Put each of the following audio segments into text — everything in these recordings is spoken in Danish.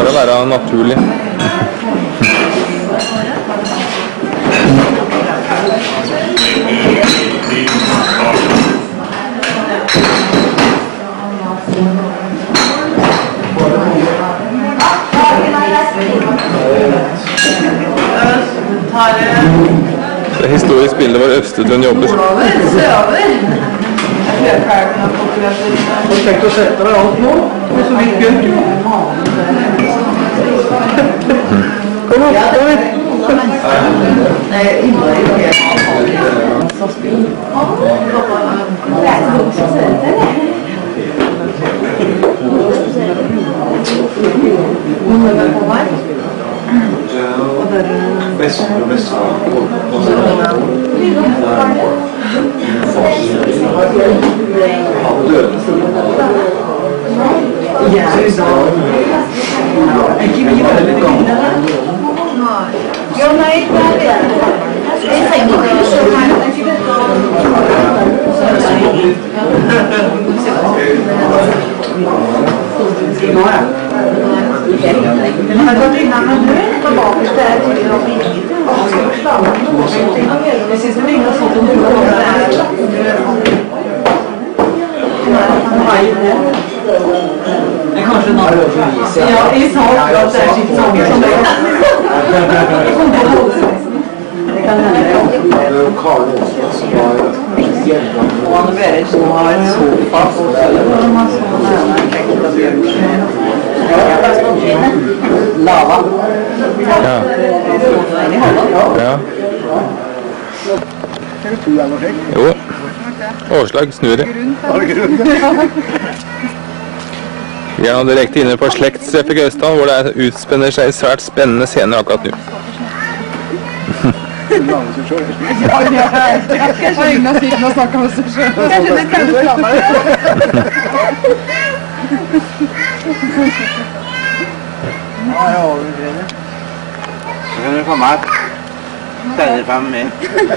bare være naturlig. Det er historisk bilde hvor Øvstetun jobber. Har du tenkt å sette deg alt nå? Det er så vidt bjørk, jo. Kom opp, kom hit. Kanskje nå. Ja, i sak at det er sitt sånn som det kan hende. Karen Åsland som var og Anne Berit som har et sofa og lava. Ja. Ja. Jo. Årslag snur det. Vi er nå direkte inne på slektstreffet i Gausdal, hvor det utspenner seg svært spennende scener akkurat nå. Jeg får ingen av siden å snakke med seg selv. Kanskje det kan du klare det. Ja, jeg har jo grevet. Så kan du komme her. Steiner frem med.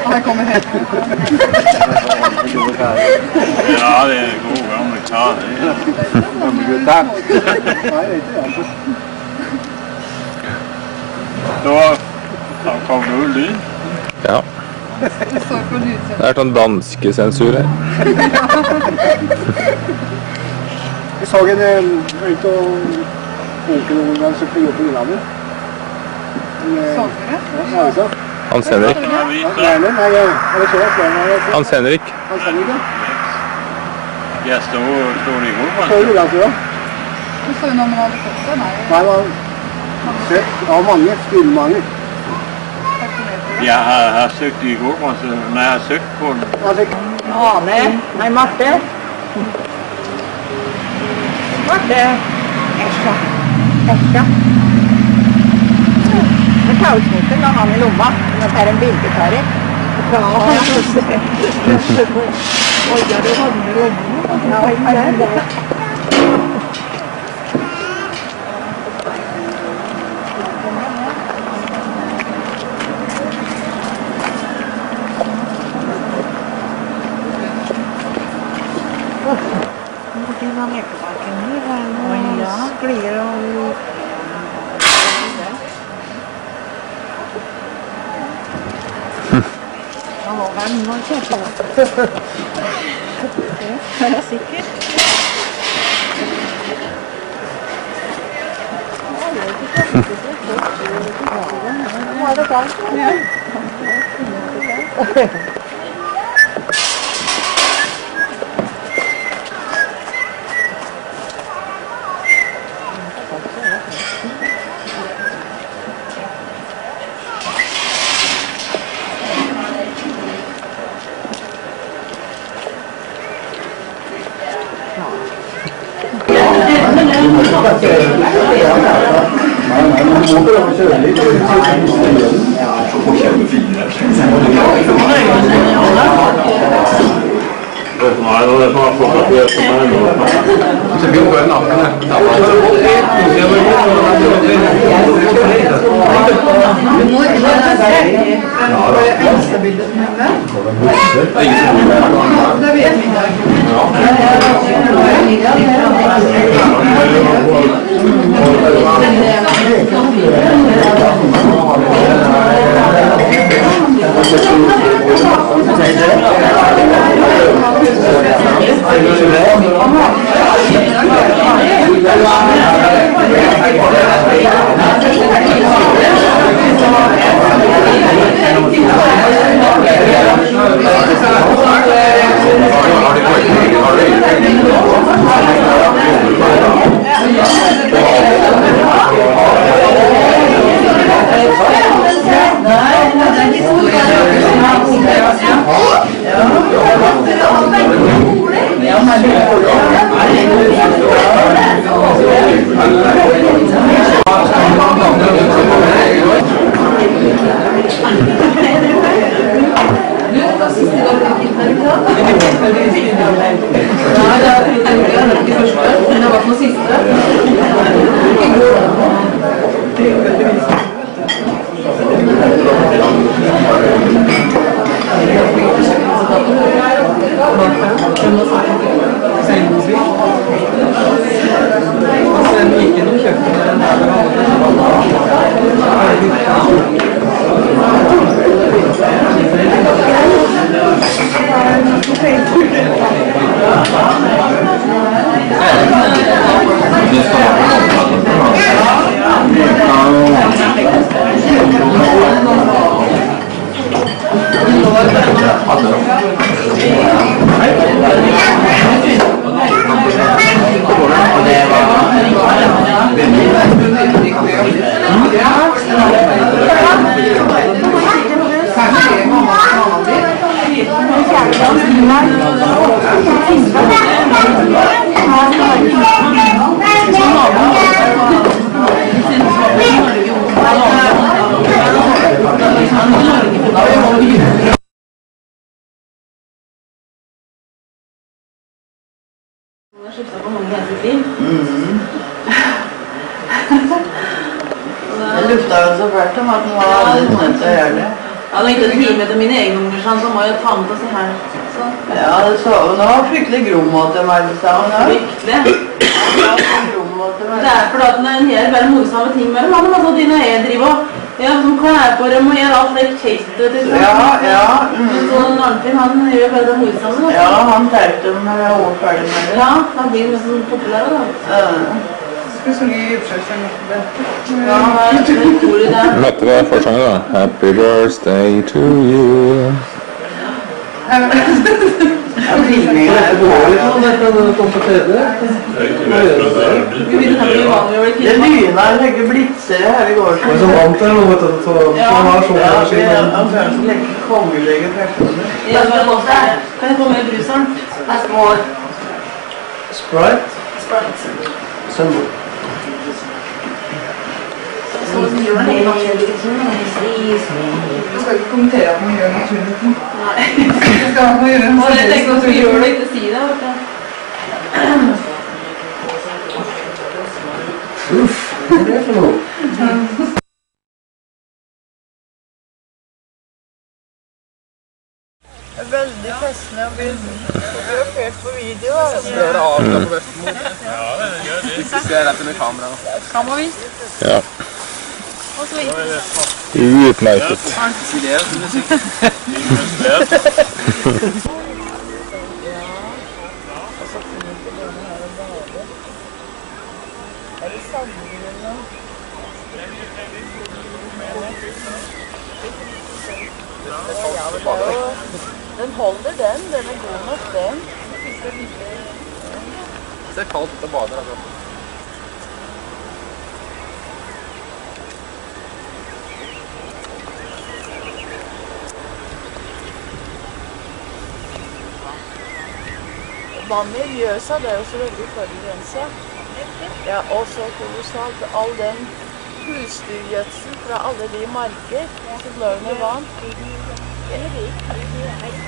Han kommer helt. Ja, det er gode gamle karer. Gamle gutta. Nei, ikke altså. Da kom det ull inn. Ja. Det er sånn danskesensur her. Jeg så en ut og åke noen gang som flyr opp i Lillehammer. Så dere? Ja, altså. Hans Henrik. Hans Henrik. Hans Henrik, ja. Jeg står i hodet. Så gjorde han så, ja. Du så jo når man hadde fått det, nei. Nei, det var mange, spillemange. Jeg har søkt i går, men jeg har søkt på den. Ane, nei Marte. Marte. Esja. Det tar ut snikken når han i lomma, når det er en bilgekare. Ja, oi, ja, det var den i lomma. Ja, det. Er jeg sikker? Var det sant? Ja. Det Jeg lufta jo så fælt om at nå var alle nødt til å gjøre det. Ja, det er ikke en time til mine egne unger, så må jeg ta med til å si her. Sånn. Ja, det så jo nå fryktelig gromåte meg, sa hun da. Fryktelig. Ja, gromåte meg. Det er fordi at det er en hel bare morsomme ting mellom han, altså dine og jeg driver og som klær på dem og gjør alt like kjekt, vet du. Ja. Men så Arnfinn, han gjør bare det morsomme. Ja, han telte dem når jeg var ferdig med det. Ja, da blir det sånn populære da. Skal synge i oppsøksen. Ja, det er stor i det. Møtte deg forsangen da. Happy birthday to you. Ja, filmingen er bra. Det lyna en legge blitser her i går. Det er som vant her nå, vet du, så han har sånn energi. Han føler som legge kongelege personer. Ja, kan jeg få med bruseren? Det er små. Sprite? Søndag. Så gjør det hele naturlig. Du skal ikke kommentere at man gjør naturlig ting. Nei. Du skal gjøre en Jeg tenkte at vi gjør det, ikke si det, vet du. Uff, hva er det for noe? Det er veldig festende å bli fotografert på video. Det var avgang på Vestermo. Ja, det gjør det. Ikke ser etter med kamera. Kammervis. Ja. Og så videre. Utmerket. Den holder den er god nok den. Det er kaldt ute og bader, altså. Vannet i Mjøsa, det er jo så veldig forurenset. Ja, og så kolossalt all den husdyrgjødsel fra alle de marker som lå under vann.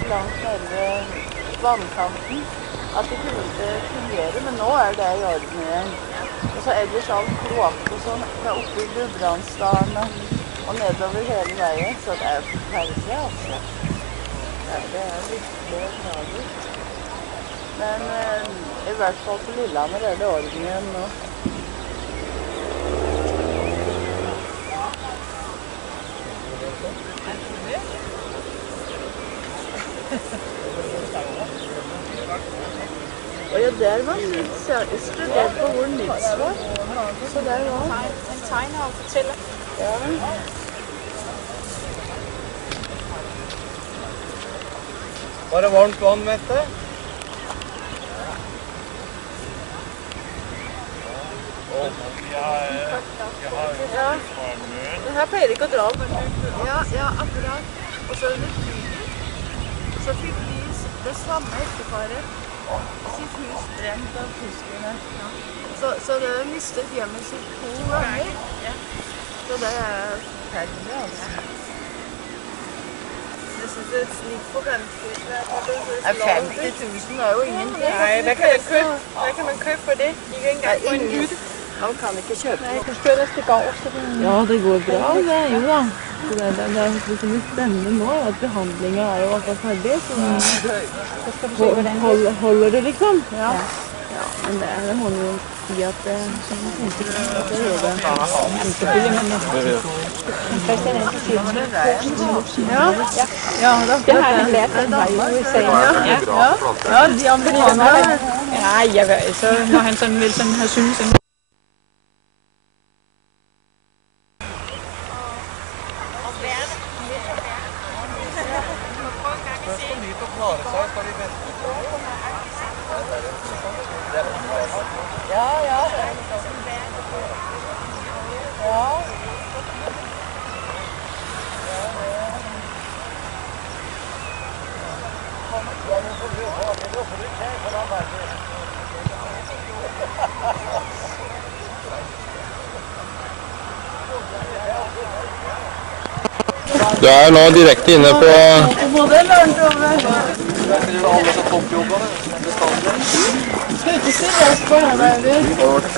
Langt nede vannkanten. At det kunne ikke fungere, men nå er det i orden igjen. Og så ellers all kloakk og sånn fra oppe i Gudbrandsdalen og nedover hele veien. Så det er forferdelig, altså. Ja, det er virkelig tragisk. Men i hvert fall på Lillehammer er det orden igjen nå. Og ja, der var Nils, jeg studerte på hvor Nils var. Så der var han. Han tegner og fortæller. Ja. Var det varmt vann, Mette? Ja, den her pleier ikke å dra opp. Ja, akkurat. Og så under krigen, så fikk vi det samme ekteparet sitt hus bränt av tyskarna. Så det mistet hjemmet sitt 2 gånger. Så det är förfärligt alltså. Jeg synes, det er et snit på ganske. 50.000 er jo ingenting. Nej, hvad kan man købe for det? De kan ikke engang få en hytte. Han kan ikke købe det. Jeg forstår, at det går så det... Ja, det går bra, det jo da. Så det er liksom litt spennende nå, at behandlingen er jo akkurat ferdig, så holder det liksom. Ja. Men det må jo si at det gjør det. Det har jeg lært af mig i USA. Ja, de amerikanere. Nej, så må han sådan vel sådan have synes. Du er nå direkte inne på... Ja,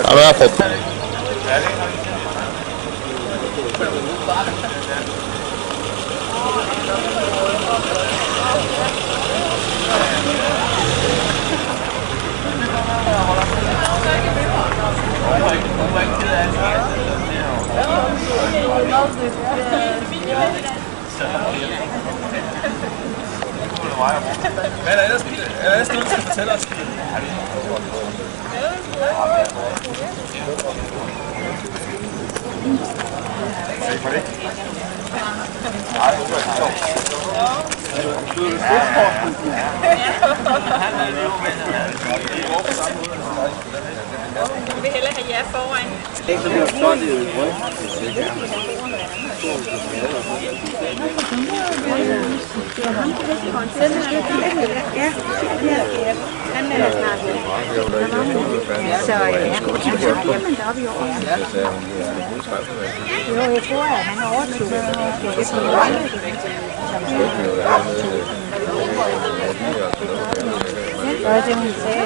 men jeg har fått den. Hvad er der ellers noget, du skal fortælle os? Se for det. Jeg vil hellere have jer foran. Ikke så bliver stort i rød. Han er snart væk. Så jamen deroppe i år. Jo, jeg tror, at han overtog. Det var det, hun sagde.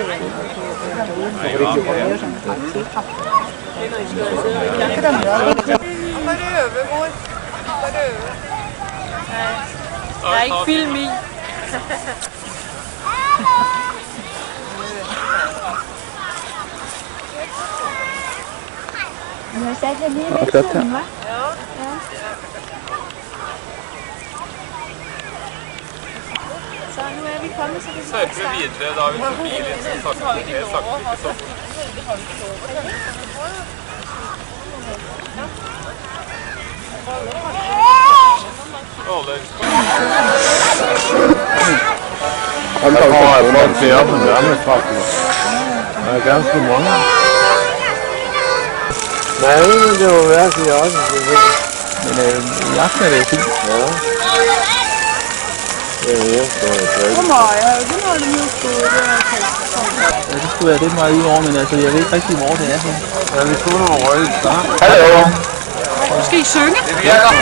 Der er ikke film i. Jeg satte lige ved siden, hva'? Ja. Så nu er vi kommet, så det Så vi videre, da har vi forbi litt, så snakker vi ikke sånn. Han tar på en sted av den der. Det er ganske mange. Nej, det var virkelig også. Men i aften er det fint. Ja. Det er helt stort. Hvor meget? Det var det nu store. Ja, det skulle være lidt meget i år, men altså, jeg ved ikke rigtig, hvor det er. Ja, vi skulle nogle røde start. Hallo. Nu skal I synge. Det virker.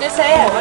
Det sagde jeg.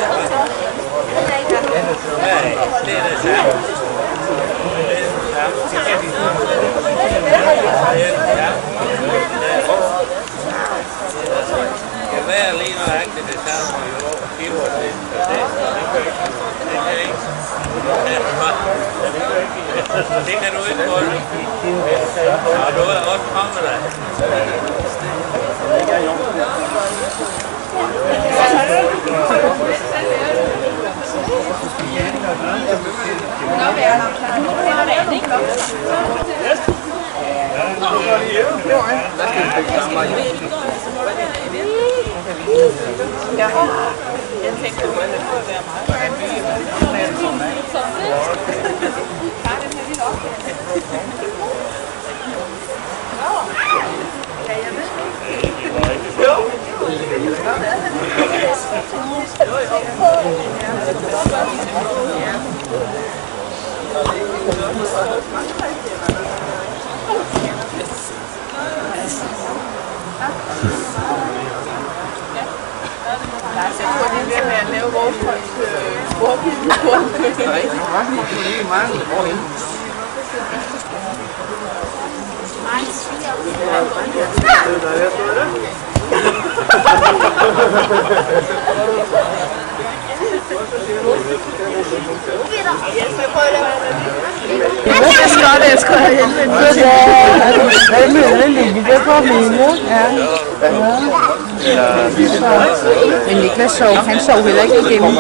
Men Niklas sov, han sov heller ikke igennem.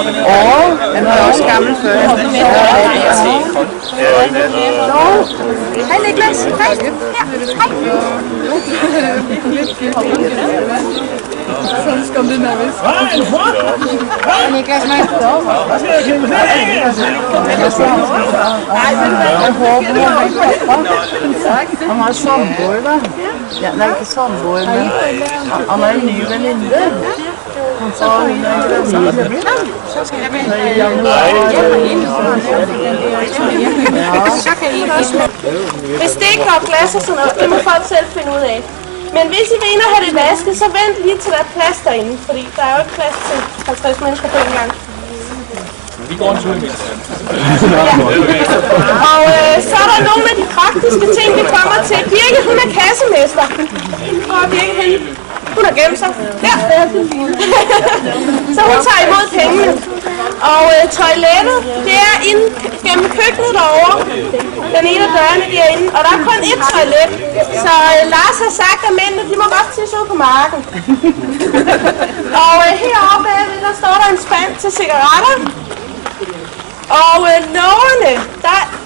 Han var også gammel før. Hej Niklas. Hej. Sådan skal det nervøs. Niklas, nej. Han har samboer, da. Ja, nei, ikke samboer, men han har en ny venninne. Så hun er gravid. Hvis det ikke går glas og sådan noget, det må folk selv finde ud af. Men hvis I vil ind og have det vasket, så vent lige til der er plads derinde, fordi der er jo ikke plads til 50 mennesker på en gang. Vi går en tur med. Og så er der nogle af de praktiske ting, vi kommer til. Birke, hun er kassemester. Og Birke, hun har gemt sig. Ja. Så hun tager imod pengene. Og toilettet, det er inde gennem køkkenet derovre. Den ene af dørene derinde. Og der er kun ét toilet. Så Lars har sagt, at mændene de må godt tisse ud på marken. Og heroppe bagved, der står der en spand til cigaretter. Og lågene,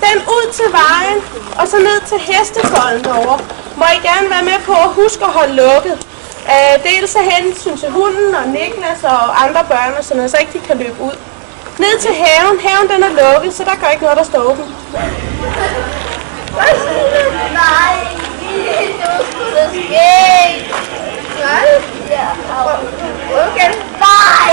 den ud til vejen, og så ned til hestefolden derovre, må I gerne være med på at huske at holde lukket. Dels af hensyn til hunden og Niklas og andre børn og sådan noget, så ikke de kan løbe ud. Ned til haven. Haven den er lukket, så der gør ikke noget, der står åben. Nej, det skulle da ske. Okay, nej.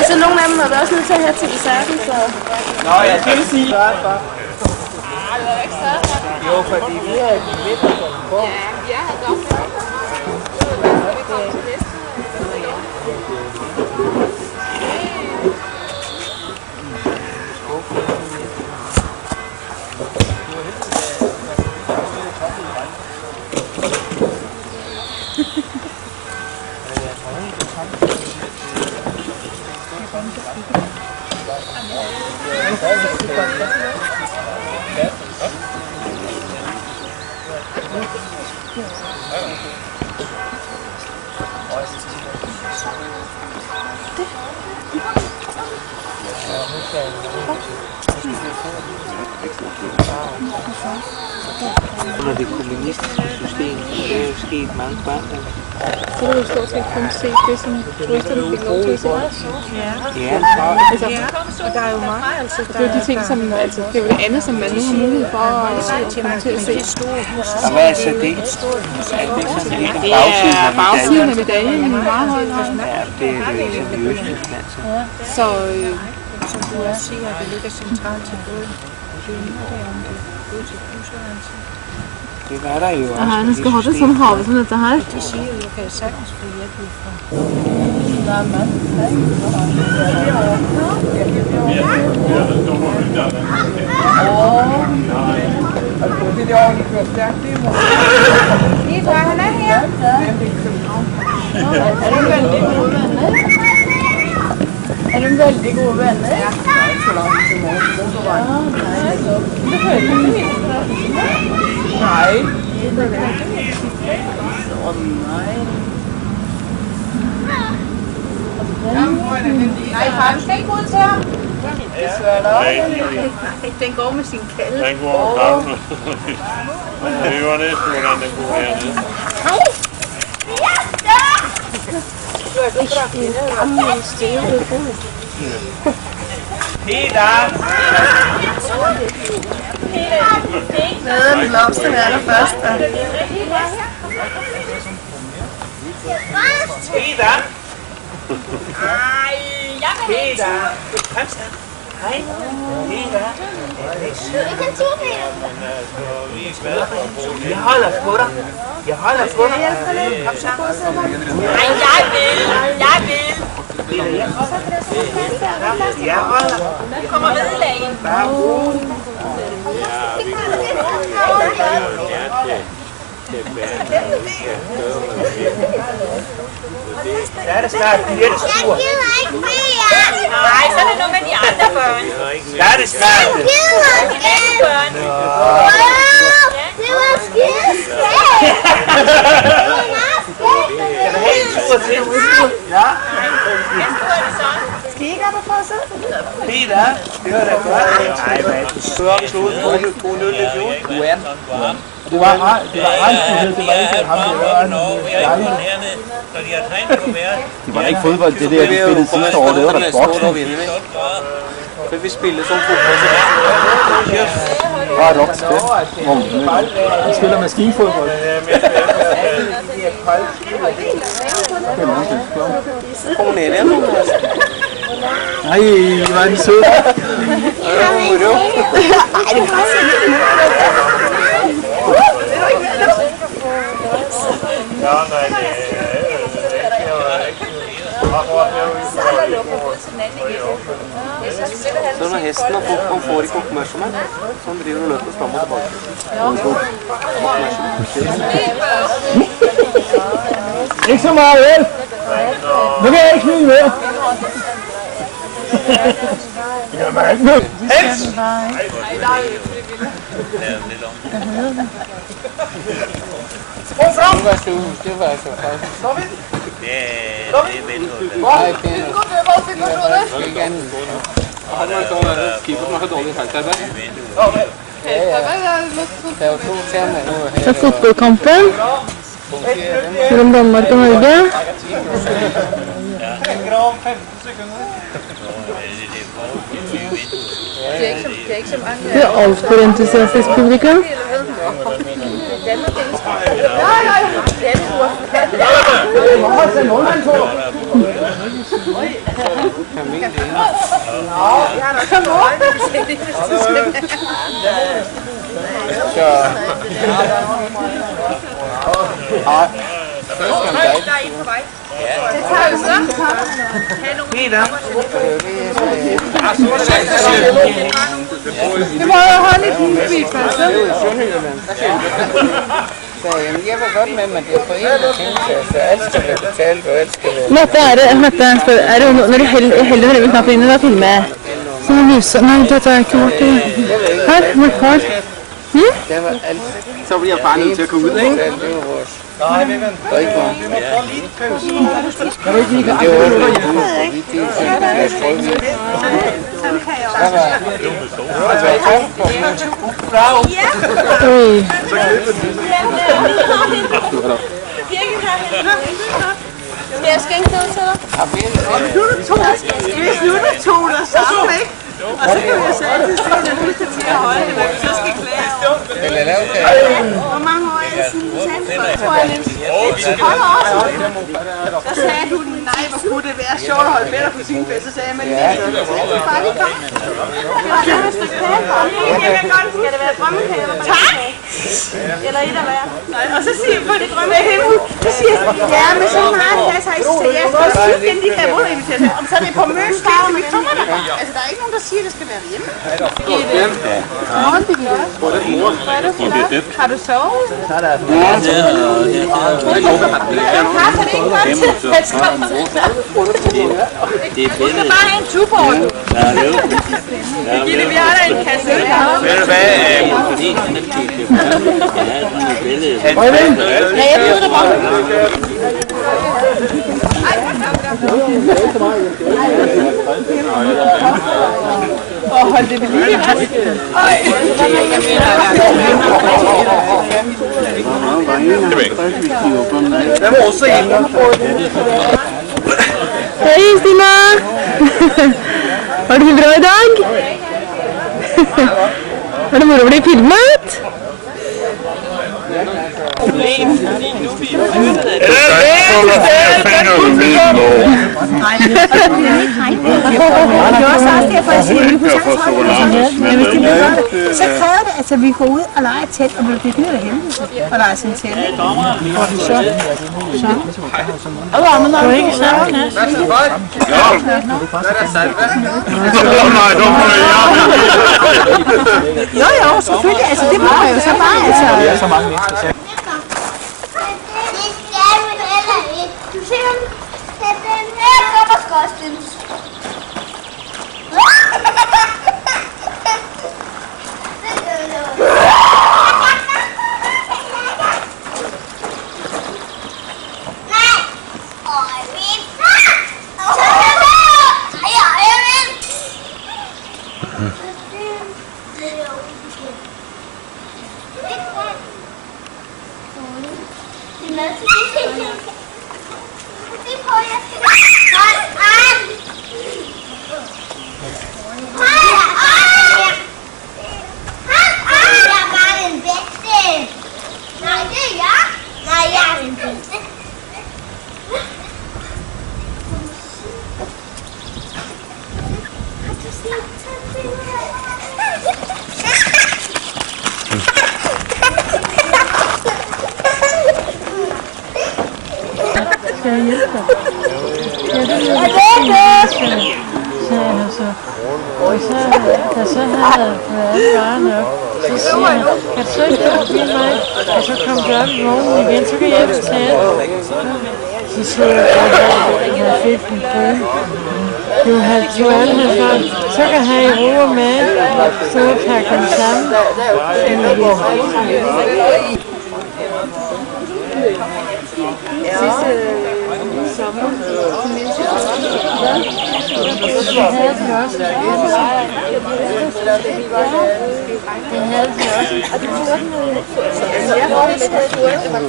Og så nogle af dem er vi også nødt til at have til desserten, så... Nå, jeg skal sige. Jo, fordi vi er lidt på. Ja, godt. Under det kommunistiske system, det er jo sket mange forandringer. Så kan du stort set kun se det, som turisterne fik lov til at se. Ja, og der er jo mange, altså. Det er jo de ting, som, altså, det er jo det andet, som man nu har mulighed for at komme til at se. Og hvad er så det? Er det sådan lidt en bagsiden af medaljen i meget høj grad. Ja, det er det ikke sådan i Østtyskland. Så som du også siger, at det ligger centralt til både det var der jo også. Aha, det skal ha det sånn havet som dette her. De siger jo, jeg kan sagtens få hjælp fra. Lige drar han af her. Er du veldig gode venner? Er du veldig gode venner? Ja. Nej. Nej, far, du skal ikke ud til ham. Den går med sin kalde. Den går med kalden. Det er jo næsten, hvordan den går hernede. Nede blomsterne er der først. Peter! Peter! Kom så. Hej. Peter. Jeg holder på dig. Jeg holder på dig. Kom så. Nej, jeg vil. Peter, jeg holder. Nu kommer vedlægen. Bare roligt. Så er det snart Jettes tur. Jeg gider ikke mere. Nej, så er det nogle af de andre børn. Så er det snart. Jeg gider ikke børn. Det var skideskægt. Skal du have en tur til? Ja. Kigger du på så? Peter, det var da godt. Nej, hvad er det? Spørg om slået. Du er. Det var renstighed, det var ikke ham, det var ikke fodbold, det der, de spillede sidste år, det var da boksning. Så vi spillede som fodbold. Bare et opspil. Vi spiller maskinfodbold. Kommer ned der nu? Nej, det var en sød. Ej, det var så lidt. Ja, nej, det Så når hesten har fått man får ikke oppmerksomhet, så han driver og løper frem og tilbake. Ikke så meget vel. Nu kan jeg ikke knive mere. Hels! Sprung frem! Det var altså faktisk. Slå vidt! Det er veldt. Nej, det er ikke andet. Han var så skibet, man har dårligt halvt der. Det er jo to termer nu. Så fotballkampen mellom Danmark og Norge. Det er alt for entusiastisk publikum. Det må jeg holde i din bil først. Jeg var godt med, men det er på en af tingene, alt skal være betalt, og alt skal være... Mette, er det når du heller den knappen inn, da filmer jeg. Så nå lyser... Nei, dette er ikke vårt. Her, vårt kart. Det var alt. Så bliver jeg bare nødt til at gå ud, ikke? Det var vores. Nej, vi venter. Kan du ikke lige gøre Skal jeg skænke noget til dig? Hvis nu du tog dig sammen, ikke? Og så kan vi jo sige, at det er en lille til at holde det, når vi så skal klage over. Hvor mange år er det siden, du sagde det? Tror jeg, Niels? 12 år siden. Der sagde du, nej, hvor kunne det være sjovt at holde med dig på sin fest. Så sagde jeg, men Niels, du bare lige kom. Det var et stykke kage for. Jeg kan godt, skal det være drømmekage eller drømmekage? Eller et af hver. Og så siger jeg på det drømmekage. Så siger jeg, ja, men så meget plads har I så sagde, jeg skal sige, at de kan både invitere. Om så er det på Mønsfarv, men kommer der bare. Altså, der er ikke nogen, der siger, at det skal være hjemme. Har du sovet? Ja, det er Du skal bare have en tubord. Gille, vi har da en kasse. Ved du hvad? Ja, jeg ved det bare. Og hold det ved lige. Hei, Stina! Har du det bra i dag? Har det moro å bli filmet? Så kræver det, at vi går ud og leger et telt, og bliver nyt af helvede, og leger sin telt. Du er ikke sammen, Jo, selvfølgelig. Altså, det må man jo så bare, altså. Det er så mange mennesker. Du ser, at den her kommer skorstens. Skal jeg hjælpe dig? Ja, det er det. Sagde han så. Og så, da så havde jeg fået alle varerne op, så siger han, kan du så ikke gå forbi mig? Og så kom du op i vognen igen, så kan jeg ikke tage. Så siger jeg, at jeg har fedt en brød. Du har alle herfra, så kan have i ro og med, så pakker den sammen. Sidste sommer, til min sidste det havde de også. Det havde de også. Og det var den jeg var med,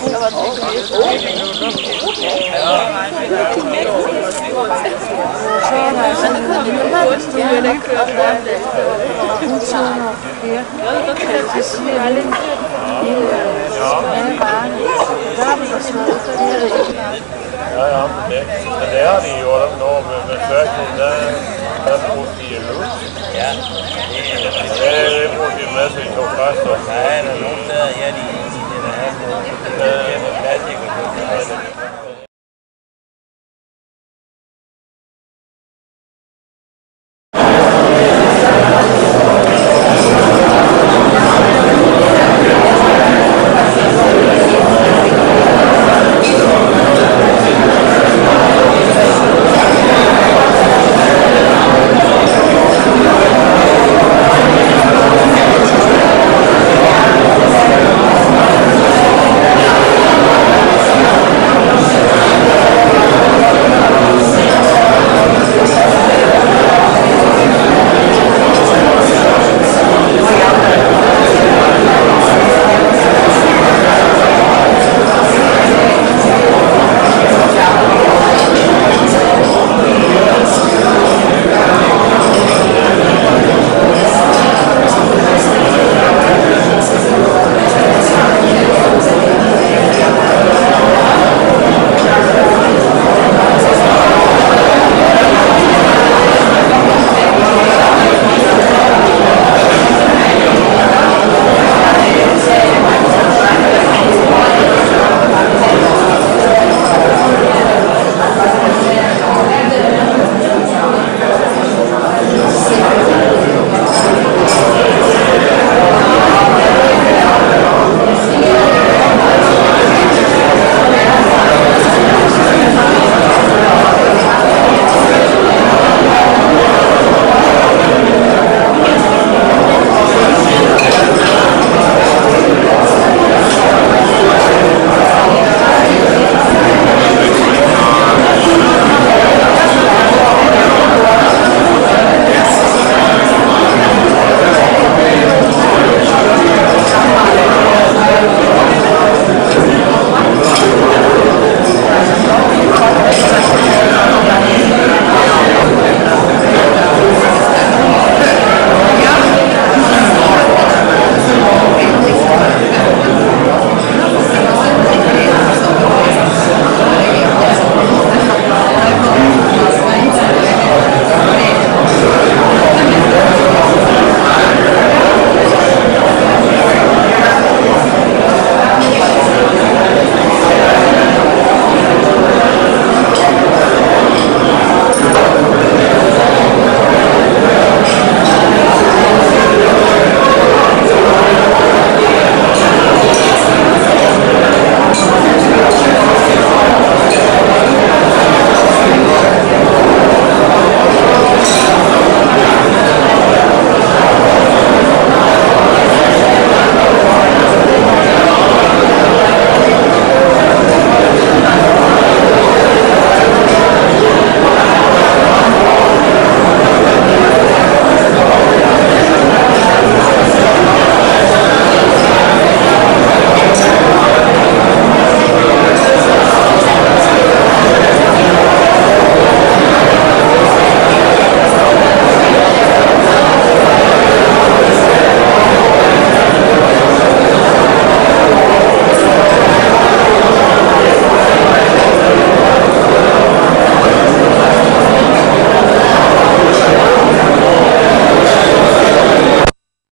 det var 14 år. Ja, men det er de jo når med færgen, der brugte de lus. Ja, det brugte de en masse i to præster. Ja, der er nogle steder, ja, de der er